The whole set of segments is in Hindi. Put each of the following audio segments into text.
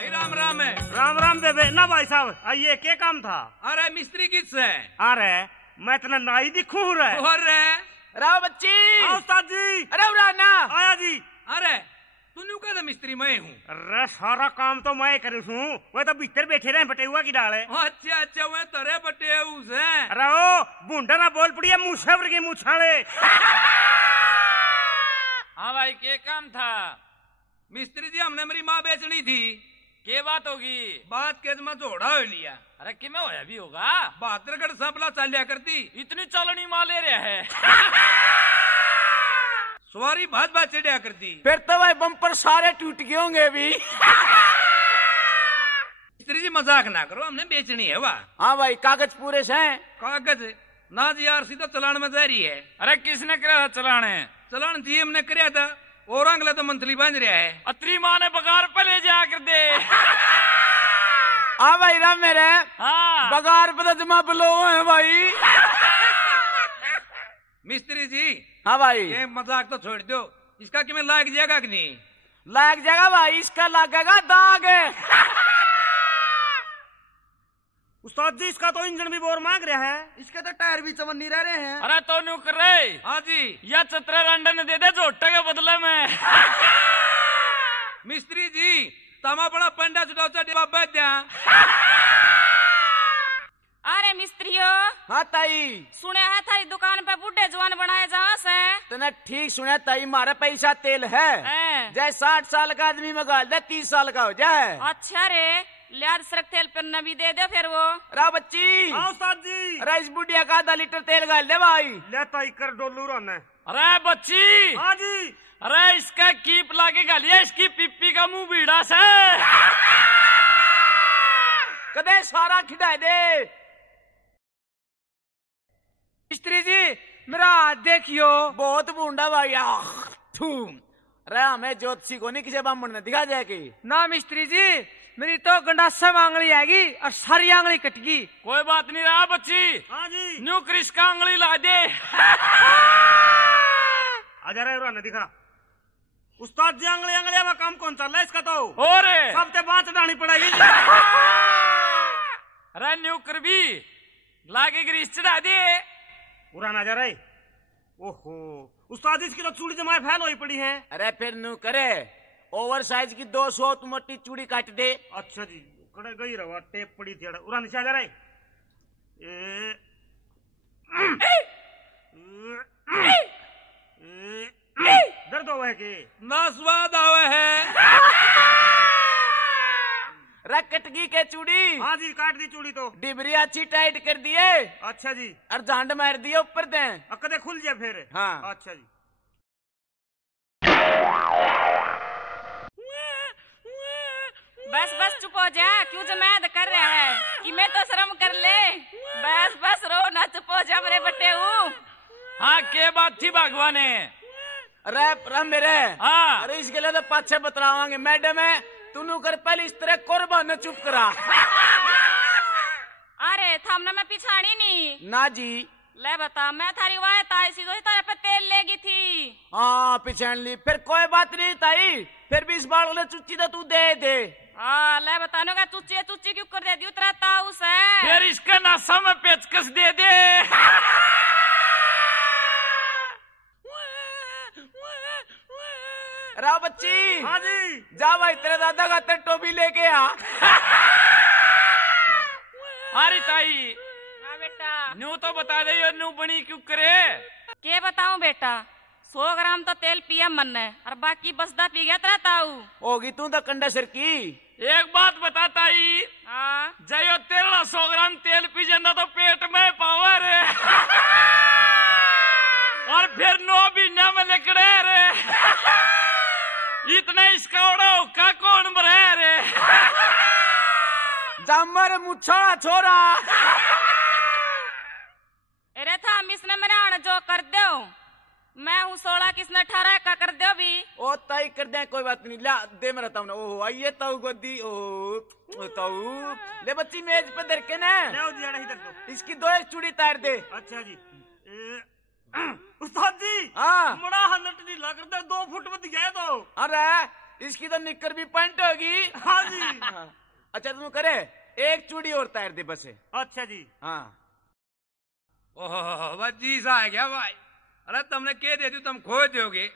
भाई राम राम है। राम राम बेबे ना भाई साहब, आइए क्या काम था? अरे मिस्त्री किस है? अरे मैं इतना नाई दिखूं रे। और रे राव बच्ची, उस्ताद जी। अरे उड़ाना आया जी। अरे तू कहता मिस्त्री मैं हूँ। अरे सारा काम तो मैं करूँ हूँ, वह तो भीतर बैठे रहे बटे हुआ की डाले। अच्छा अच्छा वह तरे बटे उसे। अरे ओ बूंडा ना बोल पड़ी है मुसाफिर के मुछाले। हाँ भाई क्या काम था? मिस्त्री जी हमने मेरी माँ बेचनी थी। क्या बात होगी? बात के मैं जोड़ा हो लिया। अरे कि मैं होया भी होगा? बहादुरगढ़ सांपला चल लिया करती। इतनी चालनी माँ ले रहा है। सवारी बहुत बात चढ़िया करती। फिर तो भाई बम्पर सारे टूट गए होंगे भी। मिस्त्री जी मजाक ना करो, हमने बेचनी है वाह। हाँ भाई कागज पूरे से हैं? कागज ना जी यार, सीधा चलान में जा रही है। अरे किसने करा चलान? चलान जी हमने कराया था और अगला तो मंथली बन रहा है। अतरी माँ ने बगार पे ले जा कर दे। हाँ भाई राम मेरे। हाँ बगार पे तो जमा बलो है भाई। मिस्त्री जी। हाँ भाई ये मजाक तो छोड़ दो, इसका कि मैं लायक जाएगा कि नहीं? लायक जाएगा भाई, इसका लगेगा दाग। उस्ताद जी इसका तो इंजन भी बोर मांग रहा है। इसके तो टायर भी चमन नहीं रह रहे हैं। अरे तो न्यू कर रहे। हाँ जी। या चतरे रंडन ने दे दे जोटे के बदले में। मिस्त्री जी तमा बड़ा पंडा चुटाचा डिब्बा बेच दिया। अरे मिस्त्रियों। हाँ ताई सुने है थारी दुकान पे बुढ़े जवान बनाए जहाँ से। तने ठीक सुना ताई, मारा पैसा तेल है। जय 60 साल का आदमी मंगा दे 30 साल का हो जाए। अच्छा रे लियाद सरक तेल पर नबी दे दे फिर वो। रा बच्ची। हाँ उस्ताद जी। अरे इस बुढ़िया का आधा लीटर तेल गाल दे भाई। लेता ही कर डोलू रहने। अरे बच्ची। हाँ जी। अरे इसका कीप लाके गालिया, इसकी पिप्पी का मुंह बीड़ा से। कदे सारा खिदा दे। मिस्त्री जी मेरा हाथ देखियो। बहुत बूंदा भाई। अरे हमें ज्योतिषी को नहीं किसी ब्राह्मण ने दिखा जाए की? ना मिस्त्री जी मेरी तो गंडासा आंगली आएगी और सारी आंगली कटगी। कोई बात नहीं रहा बच्ची। हाँ जी। न्यू क्रिस का आंगली ला दे। आजा रहे रहने दिखा। उस्ताद जी आंगली आंगलिया में काम कौन चल रहा है इसका तो? और सबसे बात डानी पड़ेगी। अरे न्यू कर भी लाके ग्रीस चढ़ा दे। पूरा ना जा रहे। ओहो उस्ताद इसकी तो चूड़ी जमाए फैल हुई पड़ी है। अरे फिर न्यू करे ओवर साइज की 200 मोटी चूड़ी काट दे। अच्छा जी कड़े गई रवा टेप पड़ी थी। उरा नीचे आ जा रहे। दर्द हो है कि ना स्वाद आवे है। रकटगी के चूड़ी। हाँ जी काट दी चूड़ी तो। डिबरी अच्छी टाइट कर दिए। अच्छा जी। और झांड मार दिए ऊपर दे। कदे खुल जाए फिर। हाँ अच्छा जी। बस बस चुप हो जा, क्यों जमायत कर रहा है कि मैं तो शर्म कर ले। बस बस रो ना, चुप हो जा मेरे बट्टे हूँ। हाँ क्या बात थी भगवान ने? अरे मेरे। हाँ अरे इसके लिए तो पाछे बतलावांगे। मैडम है तू कर पहले इस तरह कुर्बान चुप करा। अरे थामना मैं पिछाड़ी नहीं ना जी। ले बता मैं थारी वाय ताई सी तारे पे तेल लेगी थी। हाँ पिछाड़ ली। फिर कोई बात नहीं ताई, फिर भी इस बार वाले चुच्ची तो तू दे दे। हाँ ले बताने का चुच्ची चुच्ची क्यों कर दे दी उतरा ताऊस है। फिर इसका नासा में पेचकस दे दे। राव बच्ची। हाँ जी। जा भाई तेरे दादा का तेरे टोपी लेके आ। अरे ताई। हाँ बेटा। न्यू तो बता दे ये न्यू बनी क्यों करे? के बताऊं बेटा, 100 ग्राम तो तेल पिया मन ने और बाकी बसदा पी गया तेरा ताऊ। होगी तू तो कंडेसर की। एक बात बता ताई। हाँ जयो 1300 ग्राम तेल पी जाना तो पेट में पावर है। और फिर 9 महीना में निकले रे। इतना इसका उड़ो का कौन बरे रे? जामर मुछा छोरा। अरे था मिसने मेरा आने जो कर दो। मैं हूँ 16 किसने 18 का कर दो भी। ओ तय कर दे कोई बात नहीं। ला दे मेरा ताऊ ना। ओह आइए ताऊ गोदी। ओ ताऊ ले बच्ची मेज पे धर के ना। इसकी 2 एक चूड़ी तार दे। अच्छा जी। उस्ताद जी। हाँ बड़ा हलट नहीं लग रहा, 2 फुट में दिखाए तो। अरे इसकी तो निक्कर भी पैंट होगी। हाँ जी। अच्छा तू करे एक चूड़ी और तैर दे बस। अच्छा जी। हाँ ओहो बस जी सा है क्या भाई? अरे तुमने कह दे दी तुम खो दोगे।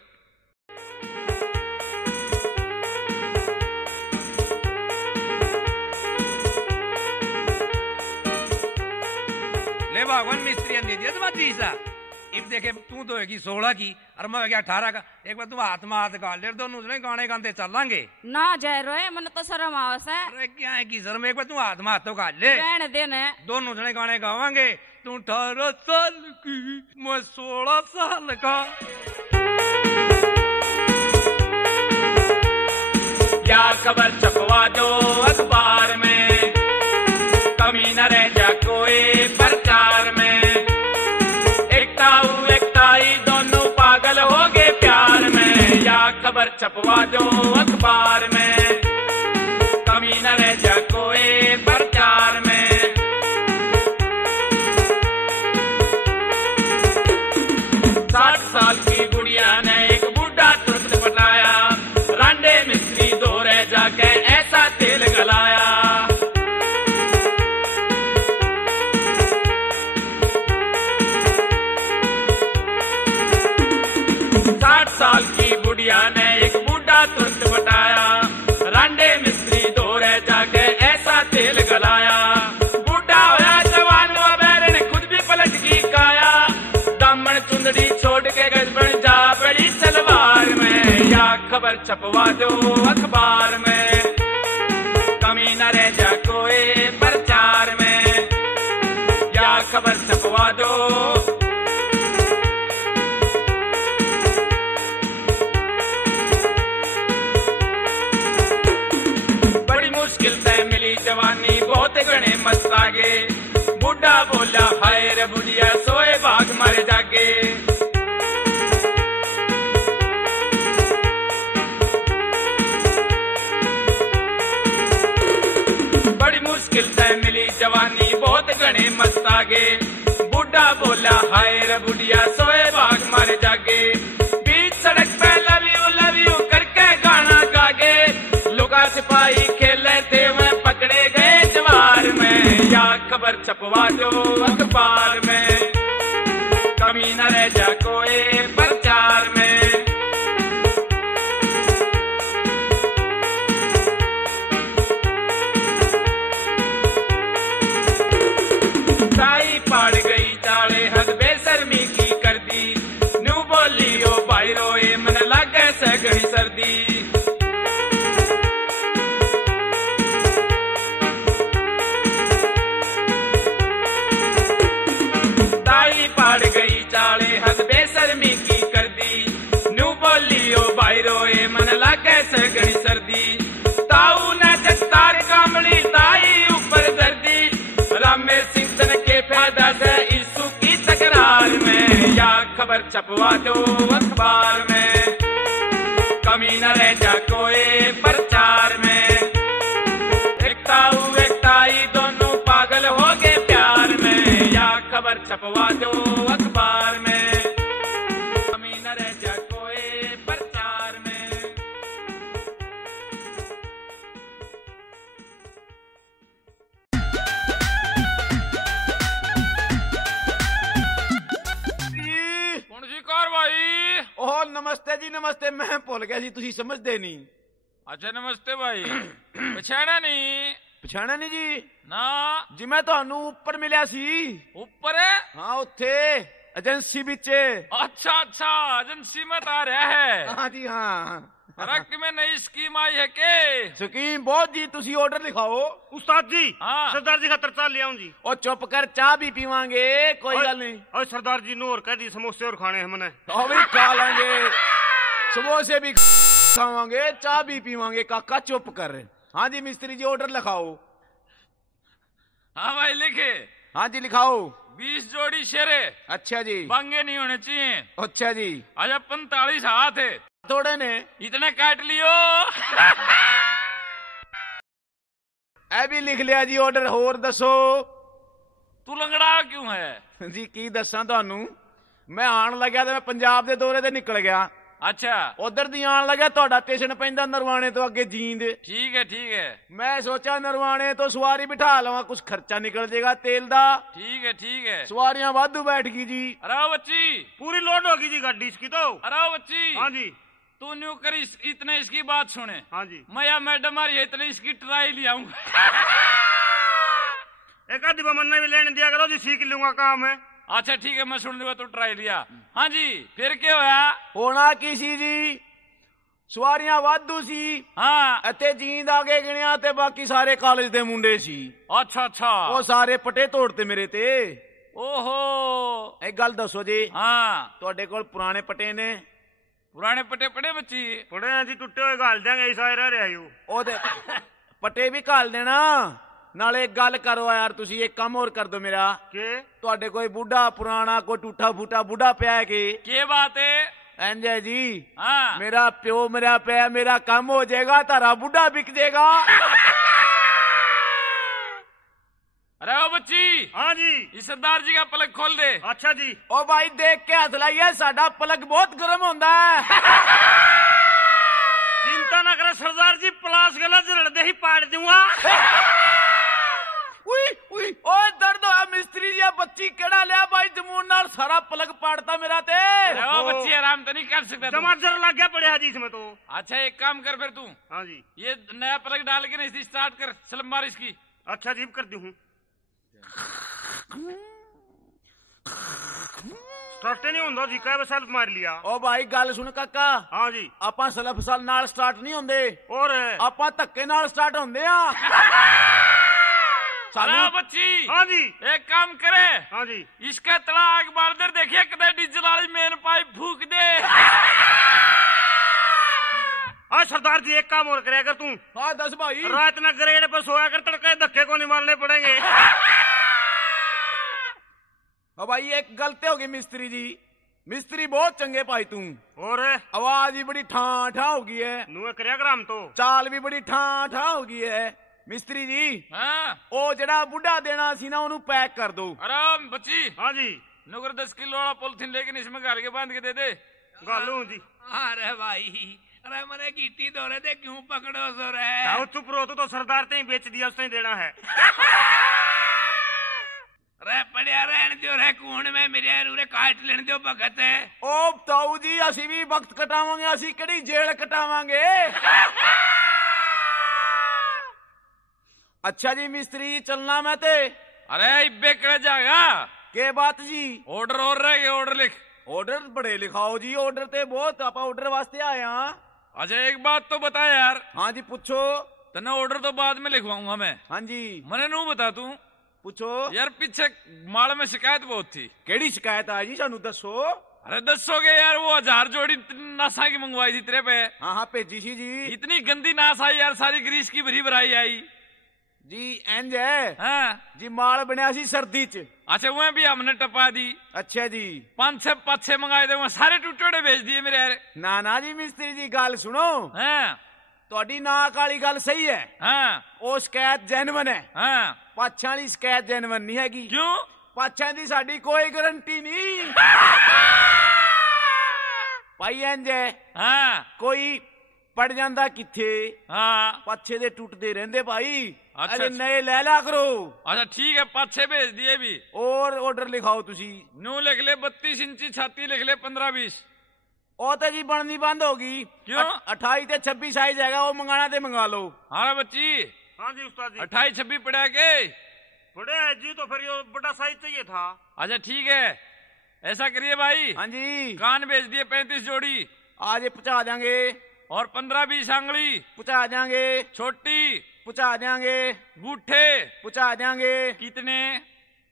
ले भगवान मिस्त्री ने दिया तुम्हारा जीसा। इब देखे तू तो होगी 16 की और मैं 18 का। एक बार तुम हाथ में हाथ गाल ले दोनों गाने गाते चलेंगे ना जय रोए मन तो शर्म आवस है। अरे क्या है की शर्म? एक बार तू हाथ में हाथों गाल ले रहने देने दोनों जने गाने गावांगे। तू 18 साल की मैं 16 साल का। क्या खबर छपवा दो अखबार में, कमी न रह जा कोई प्रचार में। एकताई दोनों पागल हो गए प्यार में। या खबर छपवा दो अखबार में, कमी न रह जा कोई प्रचार में। 60 साल की गुड़िया ने एक बूढ़ा तुरंत पटाया। रांडे मिस्त्री दो रह जाके ऐसा तेल गलाया। साल की बुढ़िया ने एक बूढ़ा तुरंत बताया। रांडे मिस्त्री दो रह जाके ऐसा तेल गलाया। बूढ़ा होया जवान बैर ने खुद भी पलट की काया। दामन चुंदड़ी छोड़ के गजबन जा बड़ी सलवार में। या खबर छपवा दो अखबार में, कमी न रह जा कोई प्रचार में। या खबर छपवा दो। मुश्किल से मिली जवानी बहुत गणे मस्तागे। बुढ़ा बोला हाय रे बुढ़िया सोए बाग मर जागे। बड़ी मुश्किल से मिली जवानी बहुत गणे मस्तागे। बुढ़ा बोला हाय रे बुढ़िया सोए बाग मर जागे। बीच सड़क पे लव यू करके गाना गागे। लुका सिपाही खेले थे मैं पकड़े गए जवार में। या खबर छपवा दो अखबार में, कमी न रह जा कोई प्रचार में। ताई पाड़ गई चाले हद बेशर्मी की कर दी। न्यू बोली ओ भाई रोए मन लागे सगड़ी सर्दी। पाड़ गई चाले हद बेशर्मी की कर दी। न्यू बोली ओ भाई रोए मन लागे सगड़ी सर्दी। ताऊ ने जगतार कामड़ी ताई ऊपर दर्दी। रामे सिंह के फायदा से ईसु की तकरार में। या खबर छपवा दो अखबार में, कमी न रह जा कोई प्रचार में। एकताई दोनों पागल हो गए प्यार में। या खबर छपवा दो अखबार में, कमी न रह जा कोई प्रचार में। कौन सी कार्रवाई? ओह नमस्ते जी नमस्ते। मैं भूल गया जी, तुसी समझते नहीं। अच्छा नमस्ते भाई। पछाणा नहीं? पछाणा नहीं जी ना जी। मैं ਤੁਹਾਨੂੰ ਉੱਪਰ ਮਿਲਿਆ ਸੀ। ऊपर? हाँ ਉੱਥੇ ਏਜੰਸੀ ਵਿੱਚ। अच्छा अच्छा एजेंसी में आ रहा है। हाँ जी हाँ। रक्त में नई स्कीम आई है के? स्कीम बहुत जी, ਤੁਸੀਂ ਆਰਡਰ ਲਿਖਾਓ। उस्ताद जी हाँ। सरदार जी खातर चाह ले आऊं जी। और चुप कर, चाह भी पीवांगे, कोई गल नहीं। और सरदार जी नूर कह दी समोसे और खाने हमने। तो भी खा लेंगे, समोसे भी खावांगे, चाह भी पीवांगे। काका चुप कर। हाँ जी मिस्त्री जी ऑर्डर लिखाओ। हाँ भाई लिखे। हाँ जी लिखाओ। 20 जोड़ी शेरे। अच्छा जी। बांगे नहीं होने चाहिए। अच्छा जी। अच्छा 45 हाथ है। थोड़े ने इतना काट लियो। ए भी लिख लिया जी ऑर्डर। होर दसो। तू लंगड़ा क्यों है? जी की दसा ਤੁਹਾਨੂੰ। मैं आन लग्या तो मैं पंजाब के दौरे ते निकल गया। अच्छा ਉਧਰ ਦੀ ਆਣ ਲੱਗਾ ਤੁਹਾਡਾ ਸਟੇਸ਼ਨ ਪੈਂਦਾ ਨਰਵਾਣੇ ਤੋਂ ਅੱਗੇ ਜੀਂਦ। ठीक है ਮੈਂ ਸੋਚਿਆ ਨਰਵਾਣੇ ਤੋਂ ਸਵਾਰੀ ਬਿਠਾ ਲਵਾਂ, ਕੁਝ ਖਰਚਾ ਨਿਕਲ ਜਾਏਗਾ ਤੇਲ ਦਾ। ठीक है ਸਵਾਰੀਆਂ ਵਾਧੂ बैठ गई जी। अरे ओ बच्ची पूरी लोड होगी जी गाड़ी इसकी तो। अरे ओ बच्ची हाँ जी तू न्यू कर इतने इसकी बात सुने। हाँ जी मैं या मैडम आ रही है इतने इसकी ट्राई ले आऊंगा। एक आधी बमन्ना भी लेने दिया करो जी, सीख लूंगा काम है। अच्छा ठीक है मैं सुन लूंगा तू ट्राई लिया। हाँ जी फिर क्या होया? ਹੋਣਾ ਕੀ ਸੀ ਜੀ, ਸਵਾਰੀਆਂ ਵਾਧੂ ਸੀ। हाँ ਇੱਥੇ ਜੀਂਦ ਆ ਕੇ ਗਿਣਿਆ ਤੇ ਬਾਕੀ ਸਾਰੇ ਕਾਲਜ ਦੇ ਮੁੰਡੇ ਸੀ। अच्छा ਉਹ ਸਾਰੇ ਪਟੇ ਤੋੜਤੇ ਮੇਰੇ ਤੇ। ओहो ਇੱਕ ਗੱਲ ਦੱਸੋ ਜੀ, हाँ ਤੁਹਾਡੇ ਕੋਲ ਪੁਰਾਣੇ ਪਟੇ ਨੇ? पुराने पटे पड़े बच्ची। पड़े हैं जी, टुटे हुए घाल देंगे ऐसा रह रहा है। ਉਹਦੇ ਪਟੇ ਵੀ ਘਾਲ ਦੇਣਾ। ਨਾਲੇ ਇੱਕ ਗੱਲ ਕਰੋ ਯਾਰ, ਤੁਸੀਂ ਇੱਕ ਕੰਮ ਹੋਰ ਕਰ ਦਿਓ ਮੇਰਾ। के ਤੁਹਾਡੇ ਕੋਈ ਬੁੱਢਾ ਪੁਰਾਣਾ ਕੋਈ ਟੂਠਾ ਫੂਟਾ ਬੁੱਢਾ ਪਿਆ ਕਿ? क्या बात है? ਇੰਜ ਹੈ ਜੀ, हाँ ਮੇਰਾ ਪਿਓ ਮੇਰਾ ਪਿਆ, ਮੇਰਾ ਕੰਮ ਹੋ ਜਾਏਗਾ, ਤਾਰਾ ਬੁੱਢਾ ਵਿਕ ਜਾਏਗਾ। अरे ओ बच्ची हाँ जी इस सरदार जी का पलक खोल दे। अच्छा जी। ਉਹ ਭਾਈ ਦੇਖ ਕੇ ਹੱਥ ਲਾਈਏ, ਸਾਡਾ ਪਲਕ ਬਹੁਤ ਗਰਮ ਹੁੰਦਾ ਹੈ। चिंता ना करे सरदार जी, प्लास गलत जड़ ही पाड़ दूंगा। ਉਈ ਉਈ ਓਏ ਦਰਦ ਹੋਇਆ ਮਿਸਤਰੀ ਜੀ, ਬੱਚੀ ਕਿਹੜਾ ਲਿਆ ਭਾਈ ਜਮੂਨ ਨਾਲ ਸਾਰਾ ਪਲਕ ਪਾੜਤਾ ਮੇਰਾ ਤੇ। अरे ओ बच्ची आराम तो नहीं कर सकता तू। टमाटर लग गया पड़े जी इसमें तो। अच्छा एक काम कर फिर तू हाँ जी ये नया पलक डाल के ना इसे स्टार्ट कर, स्लम मार इसकी। अच्छा जी कर दी हूँ। स्टार्ट नहीं होता जी, कई सेल्फ मार लिया। ਉਹ ਭਾਈ ਗੱਲ ਸੁਣ ਕਾਕਾ, हाँ जी ਆਪਾਂ ਸਲਫ ਸਾਲ ਨਾਲ ਸਟਾਰਟ ਨਹੀਂ ਹੁੰਦੇ, और ਆਪਾਂ ਧੱਕੇ ਨਾਲ ਸਟਾर्ट ਹੁੰਦੇ ਆ। अरे ओ बच्ची हाँ जी एक काम करे हाँ जी इसका तला आग बार दर देखिए कदे डीजल वाली मेन पाइप फूक दे। हाँ सरदार जी एक काम और करे, अगर तू ਹਾਂ ਦੱਸ ਭਾਈ। रात ना ग्रेड पर सोया कर, तड़के धक्के को नहीं मारने पड़ेंगे। ਉਹ ਭਾਈ ਇੱਕ ਗਲਤੀ ਹੋ ਗਈ ਮਿਸਤਰੀ ਜੀ, ਮਿਸਤਰੀ ਬਹੁਤ ਚੰਗੇ ਭਾਈ ਤੂੰ। और ਆਵਾਜ਼ ਵੀ ਬੜੀ ਠਾਂ ਠਾਂ ਹੋ ਗਈ ਹੈ, नुए करया कर हम तो। ਚਾਲ ਵੀ ਬੜੀ ਠਾਂ ਠਾਂ ਹੋ ਗਈ ਹੈ। ਮਿਸਤਰੀ ਜੀ हाँ ਉਹ ਜਿਹੜਾ ਬੁੱਢਾ ਦੇਣਾ ਸੀ ਨਾ, ਉਹਨੂੰ ਪੈਕ ਕਰ ਦੋ। अरे ओ बच्ची हाँ जी नुकर 10 किलो वाला पॉलिथीन लेकिन इसमें घर के बांध के दे दे। गालू जी। अरे भाई, अरे मने गिट्टी दौरे दे क्यों पकड़ो सो रे? आओ चुप रहो, तो सरदार ते ही बेच दिया, उसने देना है। रे पड़िया रहन दियो रे, कूण में मेरे रे काट लेने दियो भगत है। ਉਹ ਤਾऊ ਜੀ ਅਸੀਂ ਵੀ ਵਕਤ ਕਟਾਵਾਂਗੇ, ਅਸੀਂ ਕਿਹੜੀ ਜੇਲ੍ਹ ਕਟਾਵਾਂਗੇ। अच्छा जी मिस्त्री जी चलना मैं ते। अरे इब्बे कर जाएगा। के बात जी? ऑर्डर और रह गए, ऑर्डर लिख। ऑर्डर बड़े लिखाओ जी, ऑर्डर ते बहुत, आप ऑर्डर वास्ते आए हाँ। अच्छा एक बात तो बता यार। हाँ जी पूछो। तना ऑर्डर तो बाद में लिखवाऊंगा मैं। हाँ जी मने नू बता तू। पूछो यार पीछे माल में शिकायत बहुत थी। केड़ी शिकायत आई जी, सानू दसो। अरे दसोगे यार, वो 1000 जोड़ी नासा की मंगवाई थी तेरे पे। हाँ हाँ भेजी सी जी। इतनी गंदी नास आई यार, सारी ग्रीस की भरी भराई आई जी। इंज है हाँ जी, माल बनया सी सर्दी च। अच्छा वह भी हमने टपा दी। अच्छा जी 5-6 पाछे मंगाए थे, वह सारे टूटे भेज दिए मेरे यार। ना ना जी मिस्त्री जी गल सुनो, हाँ ਤੁਹਾਡੀ ਨਾਕ ਵਾਲੀ ਗੱਲ ਸਹੀ ਹੈ। हाँ ਉਹ ਸ਼ਿਕਾਇਤ ਜੈਨੂਇਨ ਹੈ, हाँ ਪਾਛਾਂ ਵਾਲੀ ਸ਼ਿਕਾਇਤ ਜੈਨੂਇਨ ਨਹੀਂ ਹੈਗੀ। क्यों? ਪਾਛਾਂ ਦੀ ਸਾਡੀ ਕੋਈ ਗਾਰੰਟੀ ਨਹੀਂ ਭਾਈ। ਇੰਜ ਹੈ हाँ ਕੋਈ ਪੜ ਜਾਂਦਾ ਕਿੱਥੇ, हाँ ਪਾਛੇ ਦੇ ਟੁੱਟਦੇ ਰਹਿੰਦੇ ਭਾਈ। अच्छा, ਅਰੇ अच्छा। ਨਏ ਲੈ ਲਿਆ ਕਰੋ। अच्छा ठीक है, पाछे भेज दिए भी। और ऑर्डर लिखाओ तुसी। नू लिख ले 32 इंची छाती, लिख ले 15-20। ਉਹ ਤਾਂ ਜੀ ਬਣਨੀ ਬੰਦ ਹੋ ਗਈ। क्यों? 28 ਤੇ 26 ਸਾਈਜ਼ ਹੈਗਾ, ਉਹ ਮੰਗਾਣਾ ਤੇ ਮੰਗਾ ਲਓ। हाँ बच्ची हाँ जी उस्ताद जी। 28-26 पड़ा के। बड़े है जी, तो फिर ये बड़ा साइज चाहिए था। अच्छा ठीक है, ऐसा करिए भाई। हाँ जी कान भेज दिए 35 जोड़ी, आज पहुंचा देंगे। और 15-20 आंगली पहुंचा देंगे। छोटी पहुंचा देंगे। बूठे पहुंचा देंगे। कितने?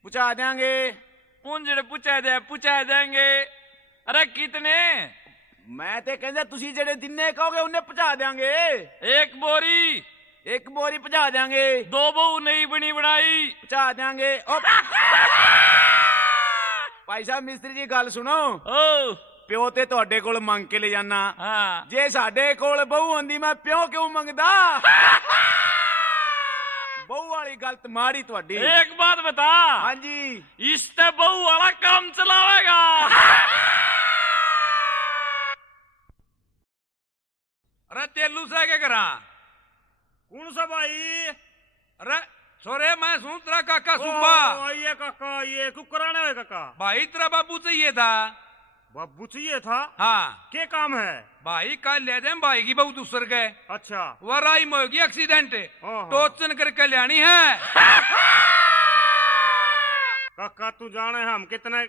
पहुंचा देंगे। पुंजड़ पुचा देंगे। अरे कितने? मैं ते कहंदा तुसी जेड़े जिन्ने कहोगे उन्ने पहुंचा देंगे। एक बोरी। एक बोरी पहुंचा देंगे। 2 बहू नहीं बनी बनाई। पहुंचा देंगे। भाई साहब मिस्त्री जी गल सुनो, ओ प्यो ते तुहाडे कोल मंग के ले जाना। हाँ जे साडे कोल बहू होंदी मैं प्यो क्यों मंगदा। बहू वाली गल ते माड़ी तुहाडी। एक बात बता। हाँ जी इससे बहू वाला काम चलावेगा। अरे तेलू से क्या करा? कौन सा भाई? अरे सोरे मैं सुन तेरा काका सुब्बा। ये काका ये क्यों कराने हुए काका? भाई तेरा बाबू चाहिए था। बाबू चाहिए था? हाँ। क्या काम है? भाई कल ले जाए भाई की बहुत उसर गए। अच्छा। वह राई में होगी एक्सीडेंट, हाँ। टोचन करके लानी है। काका तू जाने हम कितने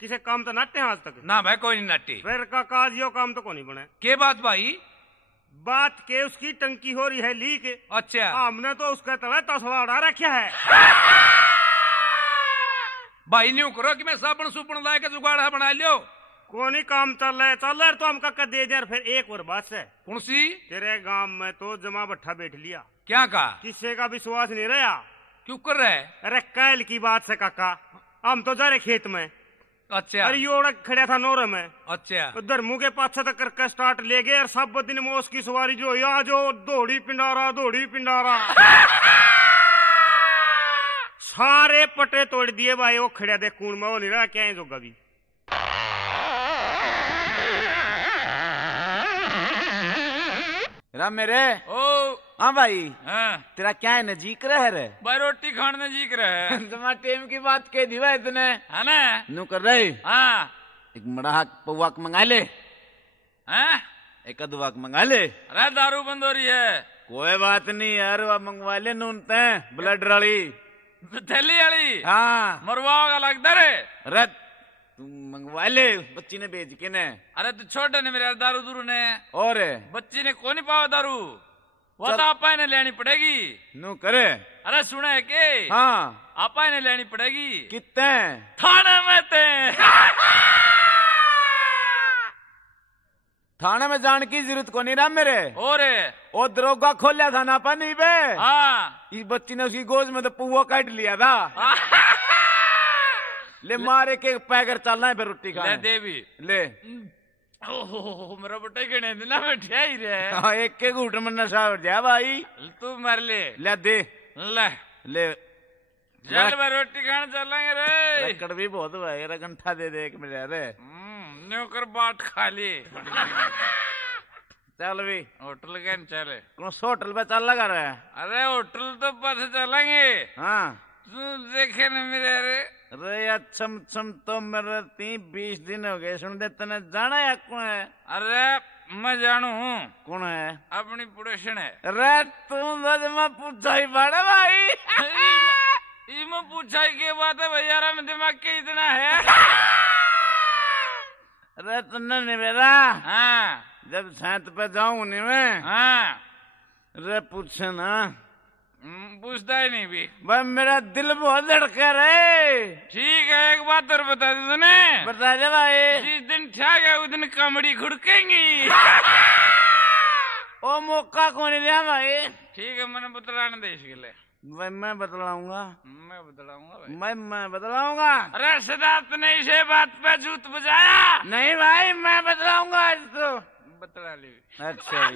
किसे काम तो नट्टे आज तक? ना भाई कोई नहीं नट्टी। फिर काका आज यो काम तो को नहीं बने। के बात भाई? बात के उसकी टंकी हो रही है लीक। अच्छा। हमने तो उसका तले तसला उड़ा रखा है। भाई न्यू करो कि मैं साबुन सुबन ला के जुगाड़ बना लियो। कोनी काम चल रहा है तो हम काका दे दे। फिर एक और बात है। कौन सी? तेरे गांव में तो जमा बट्ठा बैठ लिया। क्या कहा? किसी का विश्वास नहीं रहा। क्यों कर रहे? अरे कैल की बात से काका, हम तो जा रहे खेत में। अच्छा। अरे योड़ा खड़ा था नोरे में। अच्छा। उधर मुंह के पाछे तक करके स्टार्ट ले गए और सब दिन में उसकी सवारी जो या जो दौड़ी पिंडारा सारे पटे तोड़ दिए भाई। वो खड़ा दे कूण में, वो नहीं रहा क्या है जो कभी। राम मेरे। ओ हाँ भाई। हाँ तेरा क्या है नजीक रह रे? भाई रोटी खाने जी कर है। तुम्हारा टेम की बात कह दी भाई इतने है ना? नू कर रहे। हाँ एक मड़ा पौवाक मंगा ले। हैं? एक अदवाक मंगा ले। अरे दारू बंद हो रही है। कोई बात नहीं यार, वह मंगवा ले नून ते ब्लड वाली थैली वाली। हाँ मरवा होगा लगता रे। अरे तुम मंगवा ले, बच्ची ने भेज के ने। अरे तू छोटे ने मेरे दारू दूरू ने। और बच्ची ने कौन पावा दारू? वो तो आपा ने लेनी पड़ेगी। नू करे। अरे सुना है के? हाँ आपा ने लेनी पड़ेगी। कितने? थाने में ते। थाने में जाने की जरूरत को नहीं रहा मेरे। और वो दरोगा खोलिया था ना पानी पे। हाँ इस बच्ची ने उसकी गोद में तो पुआ काट लिया था। ले मारे के पैकर चलना है फिर रोटी ले खाने। देवी ले ओहो मेरा बेटे गणे दिन ना बैठा ही रहे। हाँ, एक के घूट में नशा हो जाए भाई। तू मर ले। ले दे ले ले चल मैं रोटी खाने चलेंगे रे। कड़वी बहुत भाई, घंटा दे दे एक मेरे। अरे न्योकर बाट खा ली। चल भी होटल के चले। कौन सा होटल पे चल लगा रहा है? अरे होटल तो बस चलेंगे। हाँ तू देखे न मेरे। अरे अच्छा तो मेरे 20 दिन हो गए सुन दे। तने जाना है कौन है? अरे मैं जानू हूँ। कौन है? अपनी पुरेशन है। अरे तुम मैं पूछा ही बड़ा भाई। मैं पूछा के बात है भैया, में दिमाग के इतना है। अरे तुमने नहीं बेरा। हाँ जब छत पे जाऊं नहीं मैं। हाँ अरे पूछे ना। पूछता ही नहीं भी भाई, मेरा दिल बहुत धड़का रहे। ठीक है एक बात और बता दे तूने। बता दे भाई। जिस दिन ठा गया उस दिन कमड़ी खुड़केंगी। ओ मौका कौन लिया भाई? ठीक है मैंने बतलाने दे इसके लिए। भाई मैं बतलाऊंगा। मैं बतलाऊंगा भाई। मैं बतलाऊंगा। अरे सिद्धार्थ ने इसे बात पे जूत बजाया। नहीं भाई मैं बतलाऊंगा आज तो। बतला ली। अच्छा